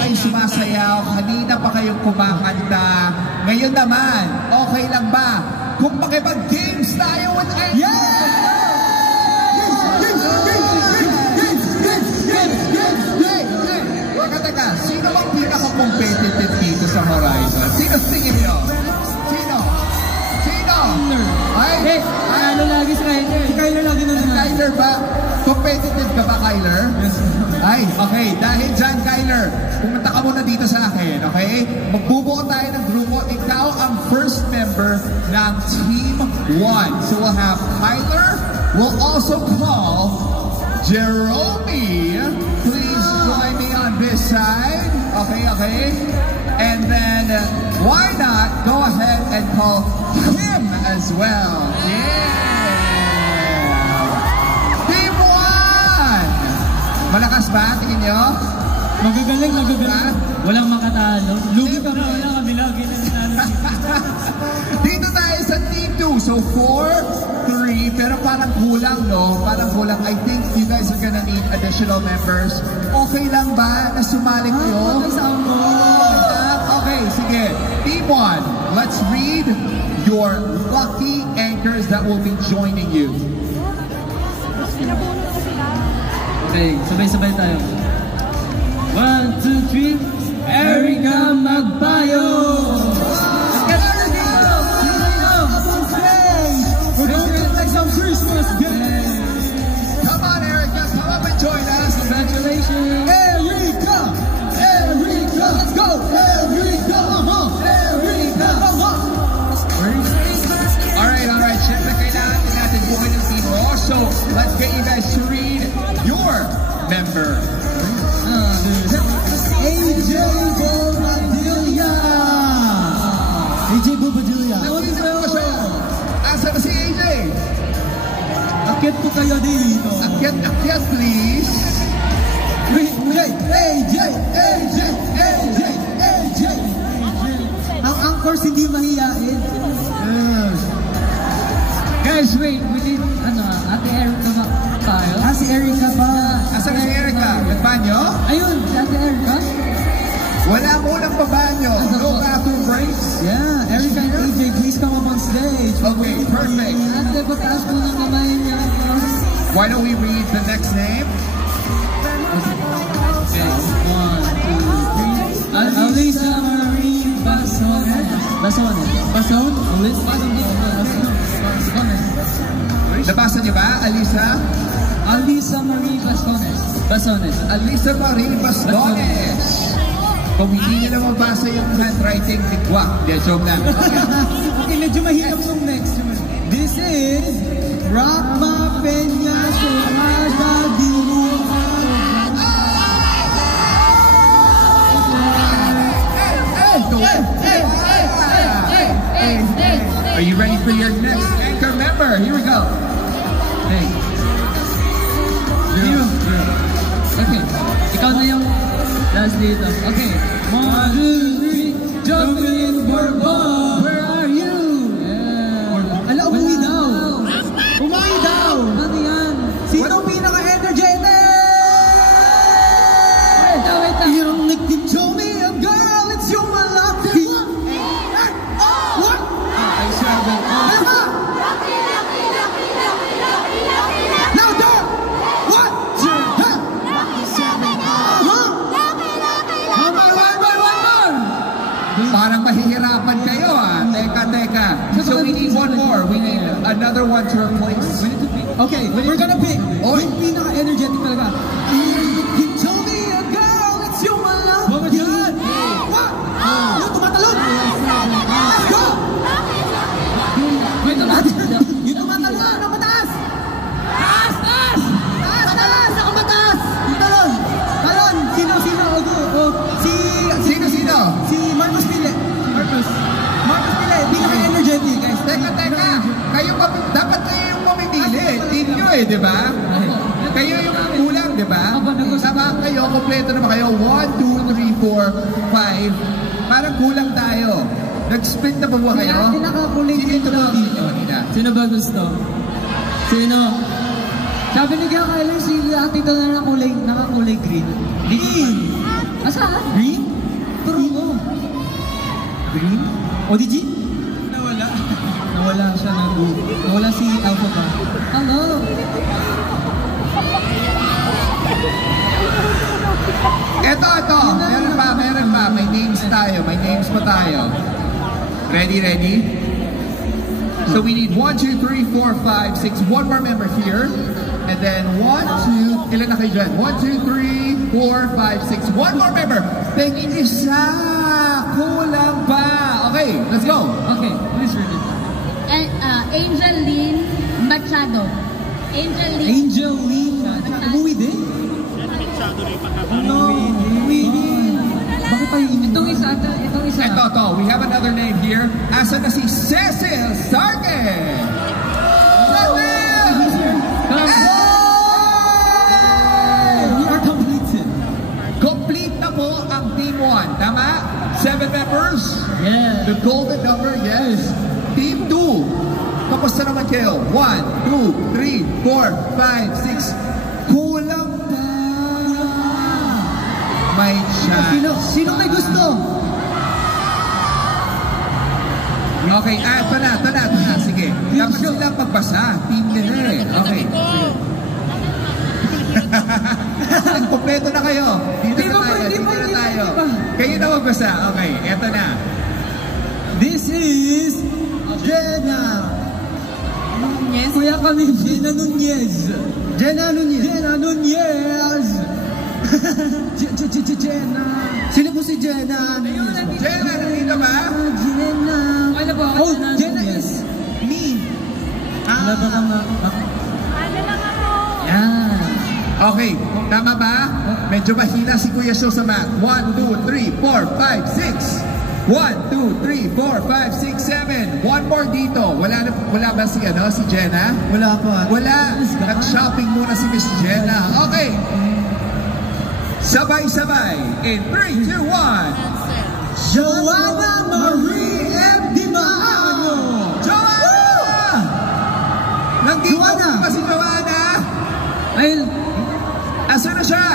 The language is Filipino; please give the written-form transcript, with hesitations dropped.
kayo sumasayaw, kanina pa kayong kumakanta. Ngayon naman, okay lang ba kung makipag-games tayo with Anchor? Teka, sino bang pinaka-competitive dito sa Horizon? Sino tingin nyo? Sino? Ay, ano lagi si Kyler? Si Kyler lagi na naman. Kyler ba? Competitive ka ba, Kyler? Ay, okay. Dahil dyan, Kyler, pumunta ka muna dito sa akin, okay? Magbubuo tayo ng grupo. Ikaw ang first member ng Team 1. So we'll have Kyler. We'll also call Jerome. Please join me on this side. Okay. And then, why not go ahead and call Kim as well? Yeah! Team 1! Malakas ba? Tingin nyo? Magagaling. Walang makatalo. Lugi ka pa, wala kami lagi na nanalo. Dito tayo sa Team 2. So, 4, 3, pero parang kulang, no? Parang kulang. I think you guys are gonna need additional members. Okay lang ba na sumali kayo? Okay, sige. Team 1, let's read your lucky anchors that will be joining you. Okay, sabay-sabay tayo. 1, 2, 3, Erica Magbayo! Come on, Erica, come up and join us. Congratulations! Erica, let's go! Erica, come on! Alright, syempre kailangan natin buhay ng team. Also, let's get you guys to read your member. AJ Bobadilla! Asa na si AJ? Akyat po kayo dito. Akyat, please. AJ! Ang anchors hindi mahiyain. Guys, wait. We need, Ate Erica ba tayo? Si Erica ba? Asa na si Erica? Nagbanyo? Ayun, si Ate Erica. Wala munang pabanyo. No bathroom breaks. Yeah, Erica and AJ, please come up on stage. Okay, perfect. Ate, pataas po ng kamay niya. Why don't we read the next name? Okay, 1, 2, 3. Alisa Marie Basones. Nabasa niyo ba, Alisa? Alisa Marie Basones. Alisa Marie Basones. Kung hindi niyo na mabasa yung handwriting, bigwa. Joke lang. Okay, medyo mahirap yung next. This is Rakma Peña Sumada Dimuha. Are you ready for your next anchor member? Here we go. Hey. Zero. Okay. Ikaw na yung last dito. Okay. 1, 2, 3. Jocelyn Bourbon. Where are you? Yeah. Ala, umuwi daw. Ano yan? Sino pinaka-energetic? Wait lang. Yung nickname, show me a girl. It's your malaki. What? I sabi. Parang mahihirapan kayo Teka. So we need one more. We need another one to replace. Okay, we're gonna pick. Yung pinaka-energetic talaga. You told me a girl, it's your love. What was that? What? Yung tumatalon. Let's go! Yung tumatalon, ang mataas. Taas! Ako mataas. Yung talon. Sino? Sino? Si Marcos Pile. Marcos Pile, pinaka-energetic, guys. Teka. Dapat kayo yung mamimili. Team nyo di ba? Kayo yung kulang, di ba? Sama kayo, kompleto naman kayo. 1, 2, 3, 4, 5. Parang kulang tayo. Nag-split na ba kayo? Sino yung tumawag dito kanina? Sino ba gusto? Sino? Sabi ni Kyler, si ate ito na nakakulay green. Green? Asa? Green? Green? ODG? Nawala. Nawala siya na nawala si Alpha pa. Hello! Ito. Meron pa. May names pa tayo. Ready? So we need 1, 2, 3, 4, 5, 6. One more member here. And then 1, 2, ilan na kayo dyan? 1, 2, 3, 4, 5, 6. One more member. Tingin isa. Kulang pa. Okay, let's go. Okay, please read it. Angeline Machado. Angeline Machado. Umuwi din? No, umuwi din. Bakit tayo itong isa? Ito. We have another name here. Asan na si Cecil Sarge? Cecil! We are completed. Complete na po ang Team 1. Tama? 7 members? Yeah. The golden number, yes. Team 2. Kamusta naman kayo? 1, 2, 3, 4, 5, 6. Kulang pa. May chance. Sino may gusto? Okay, ito na. Sige. Dapat silang magbasa. Team nila eh. Okay. Kompleto na kayo. Dito na tayo. Kayo na magbasa. Okay, ito na. This is Jenna Nunez. Kuya kami, Jenna Nunez. Jenna. Sino po si Jenna? Jenna, nandito ba? Jenna. Ano po? Oh, Jenna is me. Ano ba ka Yan. Okay, tama ba? Medyo mahina si Kuya Sho sa math. 1, 2, 3, 4, 5, 6. 1, 2, 3, 4, 5, 6, 7. One more dito. Wala ba si Jenna? Wala po. Wala. Nag-shopping muna si Miss Jenna. Okay. Sabay-sabay. In 3, 2, 1. Joanna Marie M. Dimaano. Joanna! Nandito Joanna! ba si Joanna? Ay, Asan na siya?